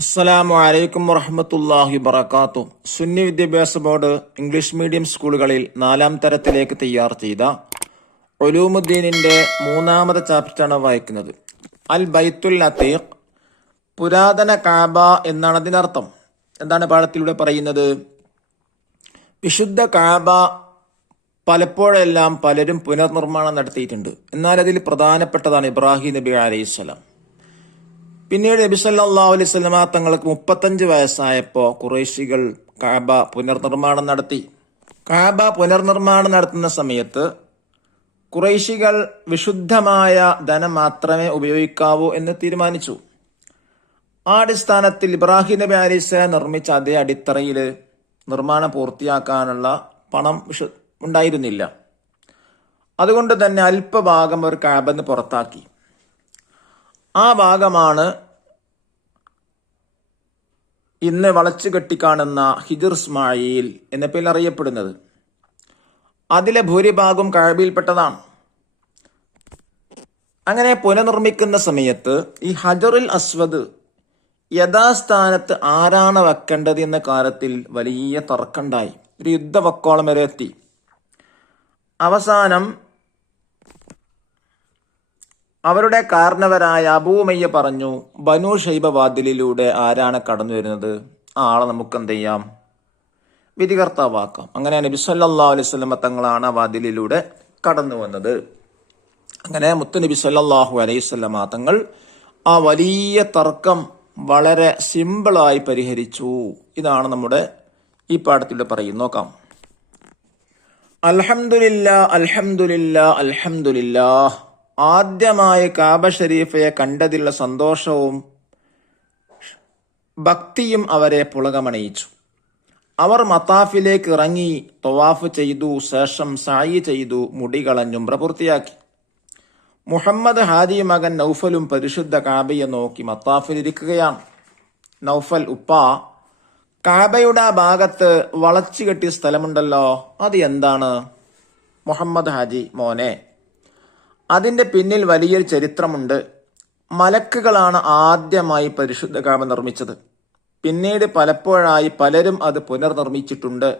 അസ്സലാമു അലൈക്കും വറഹ്മത്തുള്ളാഹി വബറകാതുഹു. സുന്നി വിദ്യാഭ്യാസ ബോർഡ് ഇംഗ്ലീഷ് മീഡിയം സ്കൂളുകളിൽ 4-ാം തരത്തിലേക്ക് തയ്യാർ ചെയ്ത ഉലൂമുദ്ദീനിന്റെ 3-ാമത്തെ ചാപ്റ്ററാണ് വായിക്കുന്നത്. അൽ ബൈത്തുൽ അതീഖ്, പുരാതന കാബ എന്നാണ് അതിനർത്ഥം. എന്താണ് പാഠത്തിലൂടെ പറയുന്നത്? വിശുദ്ധ കാബ പലപ്പോഴെല്ലാം പലരും പുനർനിർമ്മാണം നടത്തിയിട്ടുണ്ട്. എന്നാൽ അതിൽ പ്രധാനപ്പെട്ടതാണ് ഇബ്രാഹിം നബി അലൈഹിസ്സലാം. പിന്നീട് നബി സല്ലല്ലാഹു അലൈഹി വസല്ലമ തങ്ങൾക്ക് 35 വയസ്സായപ്പോൾ ഖുറൈശികൾ കഅബ പുനർനിർമ്മാണം നടത്തി. കഅബ പുനർനിർമ്മാണം നടത്തുന്ന സമയത്ത് ഖുറൈശികൾ വിശുദ്ധമായ ധനം മാത്രമേ ഉപയോഗിക്കാവൂ എന്ന് തീരുമാനിച്ചു. ആ അടിസ്ഥാനത്തിൽ ഇബ്രാഹിം നബി അലൈഹിസ്സലാം നിർമ്മിച്ച അതേ അടിത്തറയിൽ നിർമ്മാണം പൂർത്തിയാക്കാനുള്ള പണം ഉണ്ടായിരുന്നില്ല. അതുകൊണ്ട് തന്നെ അല്പഭാഗം ഒരു കഅബന്ന് പുറത്താക്കി. ആ ഭാഗമാണ് ഇന്ന് വളച്ചു കെട്ടിക്കാണുന്ന ഹിജർ ഇസ്മായിൽ എന്ന പേരിൽ അറിയപ്പെടുന്നത്. അതിലെ ഭൂരിഭാഗം കഅബയിൽപ്പെട്ടതാണ്. അങ്ങനെ പുനർനിർമ്മിക്കുന്ന സമയത്ത് ഈ ഹജറുൽ അസ്വദ് യഥാസ്ഥാനത്ത് ആരാണ് വെക്കേണ്ടത് എന്ന കാര്യത്തിൽ വലിയ തർക്കമുണ്ടായി. ഒരു യുദ്ധവക്കോളം വരെ എത്തി. അവസാനം അവരുടെ കാരണവരായ അബൂമയ്യ പറഞ്ഞു, ബനു ഷൈബ വാതിലിലൂടെ ആരാണ് കടന്നു വരുന്നത്, ആ ആളെ നമുക്ക് എന്ത് ചെയ്യാം, വിധികർത്താവാക്കാം. അങ്ങനെ നബി സല്ലല്ലാഹു അലൈഹി വസല്ലമ തങ്ങളാണ് ആ വാതിലിലൂടെ കടന്നു വന്നത്. അങ്ങനെ മുത്തു നബി സല്ലല്ലാഹു അലൈഹി വസല്ലമ തങ്ങൾ ആ വലിയ തർക്കം വളരെ സിമ്പിളായി പരിഹരിച്ചു. ഇതാണ് നമ്മുടെ ഈ പാഠത്തിലൂടെ പറയുന്നത്. നോക്കാം. അൽഹംദുലില്ലാ അൽഹംദുലില്ലാ അൽഹംദുലില്ലാ. ആദ്യമായി കാബ ഷരീഫയെ കണ്ടതിലുള്ള സന്തോഷവും ഭക്തിയും അവരെ പുളകമണിയിച്ചു. അവർ മത്താഫിലേക്ക് ഇറങ്ങി തവാഫ് ചെയ്തു. ശേഷം സായി ചെയ്തു. മുടി കളഞ്ഞും പൂർത്തിയാക്കി. മുഹമ്മദ് ഹാജി മകൻ നൗഫലും പരിശുദ്ധ കാബയെ നോക്കി മത്താഫിലിരിക്കുകയാണ്. നൗഫൽ, ഉപ്പ, കാബയുടെ ആ ഭാഗത്ത് വളച്ചു കെട്ടിയ സ്ഥലമുണ്ടല്ലോ, അത് എന്താണ്? മുഹമ്മദ് ഹാജി, മോനെ, അതിന്റെ പിന്നിൽ വലിയൊരു ചരിത്രമുണ്ട്. മലക്കുകളാണ് ആദ്യമായി പരിശുദ്ധ കാബ നിർമ്മിച്ചത്. പിന്നീട് പലപ്പോഴായി പലരും അത് പുനർനിർമ്മിച്ചിട്ടുണ്ട്.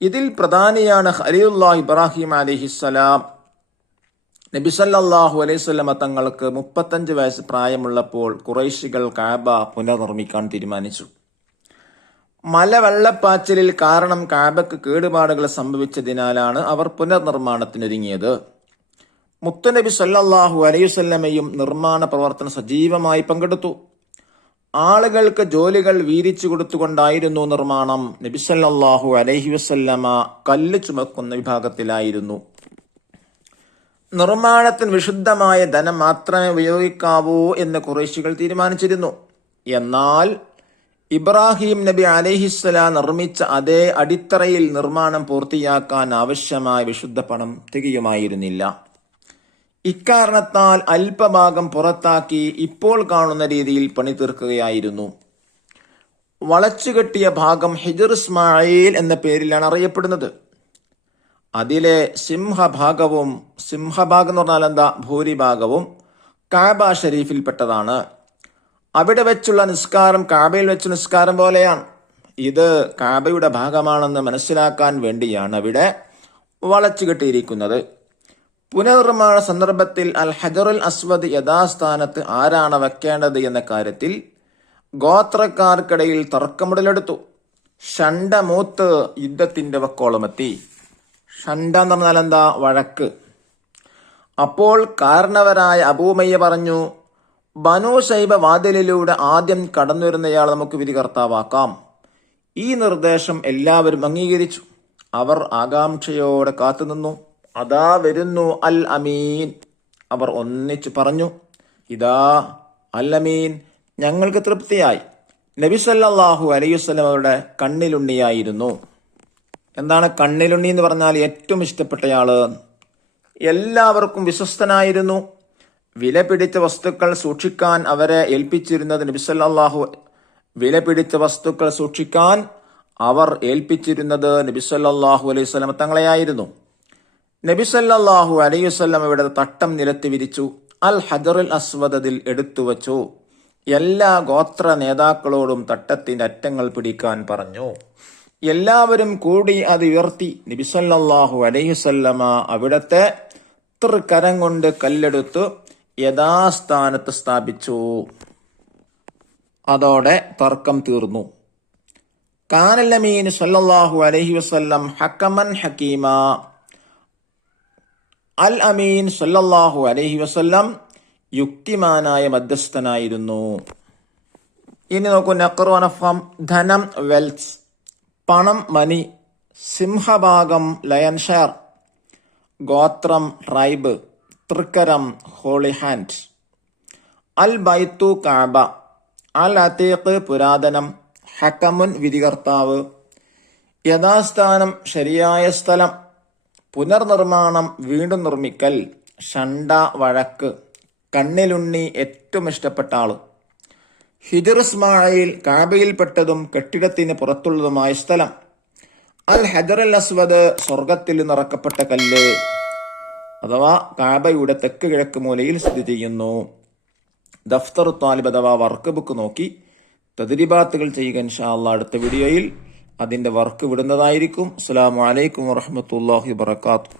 ഇതിൽ പ്രധാനിയാണ് ഖലീലുല്ലാഹ് ഇബ്രാഹിം അലൈഹിസ്സലാം. നബി സല്ലല്ലാഹു അലൈഹി വസല്ലമ തങ്ങൾക്ക് 35 വയസ്സ് പ്രായമുള്ളപ്പോൾ ഖുറൈശികൾ കാബ പുനർനിർമ്മിക്കാൻ തീരുമാനിച്ചു. മലവെള്ളപ്പാച്ചിലിൽ കാരണം കാബയ്ക്ക് കേടുപാടുകൾ സംഭവിച്ചതിനാലാണ് അവർ പുനർനിർമ്മാണത്തിനൊരുങ്ങിയത്. മുത്തുനബി സല്ലല്ലാഹു അലൈഹി വസല്ലമയും നിർമ്മാണ പ്രവർത്തനം സജീവമായി പങ്കെടുത്തു. ആളുകൾക്ക് ജോലികൾ വീതിച്ചു കൊടുത്തുകൊണ്ടായിരുന്നു നിർമ്മാണം. നബി സല്ലല്ലാഹു അലൈഹി വസല്ലമ കല്ല് ചുമക്കുന്ന വിഭാഗത്തിലായിരുന്നു. നിർമ്മാണത്തിന് വിശുദ്ധമായ ധനം മാത്രമേ ഉപയോഗിക്കാവൂ എന്ന് ഖുറൈശികൾ തീരുമാനിച്ചിരുന്നു. എന്നാൽ ഇബ്രാഹിം നബി അലൈഹിസ്സലാം നിർമ്മിച്ച അതേ അടിത്തറയിൽ നിർമ്മാണം പൂർത്തിയാക്കാൻ ആവശ്യമായ വിശുദ്ധ പണം തികയുമായിരുന്നില്ല. ഇക്കാരണത്താൽ അല്പഭാഗം പുറത്താക്കി ഇപ്പോൾ കാണുന്ന രീതിയിൽ പണി തീർക്കുകയായിരുന്നു. വളച്ചുകെട്ടിയ ഭാഗം ഹിജർ ഇസ്മായിൽ എന്ന പേരിലാണ് അറിയപ്പെടുന്നത്. അതിലെ സിംഹഭാഗം എന്ന് പറഞ്ഞാൽ എന്താ, ഭൂരിഭാഗവും കാബ ഷരീഫിൽപ്പെട്ടതാണ്. അവിടെ വെച്ചുള്ള നിസ്കാരം കാബയിൽ വെച്ച നിസ്കാരം പോലെയാണ്. ഇത് കാബയുടെ ഭാഗമാണെന്ന് മനസ്സിലാക്കാൻ വേണ്ടിയാണ് അവിടെ വളച്ചുകെട്ടിയിരിക്കുന്നത്. പുനർനിർമ്മാണ സന്ദർഭത്തിൽ അൽ ഹജറുൽ അസ്വദ് യഥാസ്ഥാനത്ത് ആരാണ് വെക്കേണ്ടത് എന്ന കാര്യത്തിൽ ഗോത്രക്കാർക്കിടയിൽ തർക്കമുടലെടുത്തു. ഷണ്ടമൂത്ത് യുദ്ധത്തിന്റെ വക്കോളമെത്തി. ഷണ്ട എന്ന് പറഞ്ഞാൽ എന്താ, വഴക്ക്. അപ്പോൾ കാരണവരായ അബൂമയ്യ പറഞ്ഞു, ബനു ശൈബ വാതിലിലൂടെ ആദ്യം കടന്നു വരുന്നയാൾ നമുക്ക് വിധികർത്താവാക്കാം. ഈ നിർദ്ദേശം എല്ലാവരും അംഗീകരിച്ചു. അവർ ആകാംക്ഷയോടെ കാത്തുനിന്നു. അതാ വരുന്നു അൽ അമീൻ. അവർ ഒന്നിച്ചു പറഞ്ഞു, ഇതാ അൽ അമീൻ, ഞങ്ങൾക്ക് തൃപ്തിയായി. നബി സല്ലല്ലാഹു അലൈഹി വസല്ലം അവരുടെ കണ്ണിലുണ്ണിയായിരുന്നു. എന്താണ് കണ്ണിലുണ്ണി എന്ന് പറഞ്ഞാൽ? ഏറ്റവും ഇഷ്ടപ്പെട്ടയാള്, എല്ലാവർക്കും വിശ്വസ്തനായിരുന്നു. വില പിടിച്ച വസ്തുക്കൾ സൂക്ഷിക്കാൻ അവരെ ഏൽപ്പിച്ചിരുന്നത് അവർ ഏൽപ്പിച്ചിരുന്നത് നബി സല്ലല്ലാഹു അലൈഹി വസല്ലം തങ്ങളെയായിരുന്നു. നബി സല്ലല്ലാഹു അലൈഹി വസല്ലം ഇവിടെ തട്ടം നിലത്ത് വിരിച്ചു. അൽ ഹജറുൽ അസ്വദ് അതിൽ എടുത്തു വച്ചു. എല്ലാ ഗോത്ര നേതാക്കളോടും തട്ടത്തിന്റെ അറ്റങ്ങൾ പിടിക്കാൻ പറഞ്ഞു. എല്ലാവരും കൂടി അത് ഉയർത്തി നബി സല്ലല്ലാഹു അലൈഹി വസല്ലമ അവിടത്തെ കരം കൊണ്ട് കല്ലെടുത്ത് യഥാസ്ഥാനത്ത് സ്ഥാപിച്ചു. അതോടെ തർക്കം തീർന്നു. കാനൽ അമീൻ സല്ലല്ലാഹു അലൈഹി വസല്ലം ഹക്കമൻ ഹക്കീമ. അൽ അമീൻ സല്ലല്ലാഹു അലൈഹി വസല്ലം യുക്തിമാനായ മധ്യസ്ഥനായിരുന്നു. ഇനി നോക്കൂ, നഖ്റു അനഫം, ധനം വെൽത്ത്, പണം മനി, സിംഹഭാഗം ലയൺ ഷെയർ, ഗോത്രം ട്രൈബ്, തൃക്കരം ഹോളി ഹാൻഡ്. അൽ ബൈത്തു കഅബ, അൽ അതീഖ് പുരാതനം, ഹക്കമുൻ വിധികർത്താവ്, യഥാസ്ഥാനം ശരിയായ സ്ഥലം, പുനർനിർമ്മാണം വീണ്ടും നിർമ്മിക്കൽ, ഷണ്ട വഴക്ക്, കണ്ണിലുണ്ണി ഏറ്റവും ഇഷ്ടപ്പെട്ട ആള്, ഹിജ്ർ ഇസ്മായിൽ കാബയിൽപ്പെട്ടതും കെട്ടിടത്തിന് പുറത്തുള്ളതുമായ സ്ഥലം, അൽ ഹജറുൽ അസ്വദ് സ്വർഗത്തിൽ നിറക്കപ്പെട്ട കല്ല് അഥവാ കാബയുടെ തെക്ക് കിഴക്ക് മൂലയിൽ സ്ഥിതി ചെയ്യുന്നു. ദഫ്തർ താലിബ് അഥവാ വർക്ക് ബുക്ക് നോക്കി തദ്രിബാത്തുകൾ ചെയ്യുക. ഇൻഷാ അല്ലാഹ് അടുത്ത വീഡിയോയിൽ അതിന്റെ വർക്ക് വിടുന്നതായിരിക്കും. അസ്സലാമു അലൈക്കും വറഹ്മത്തുള്ളാഹി വബറകാതുഹു.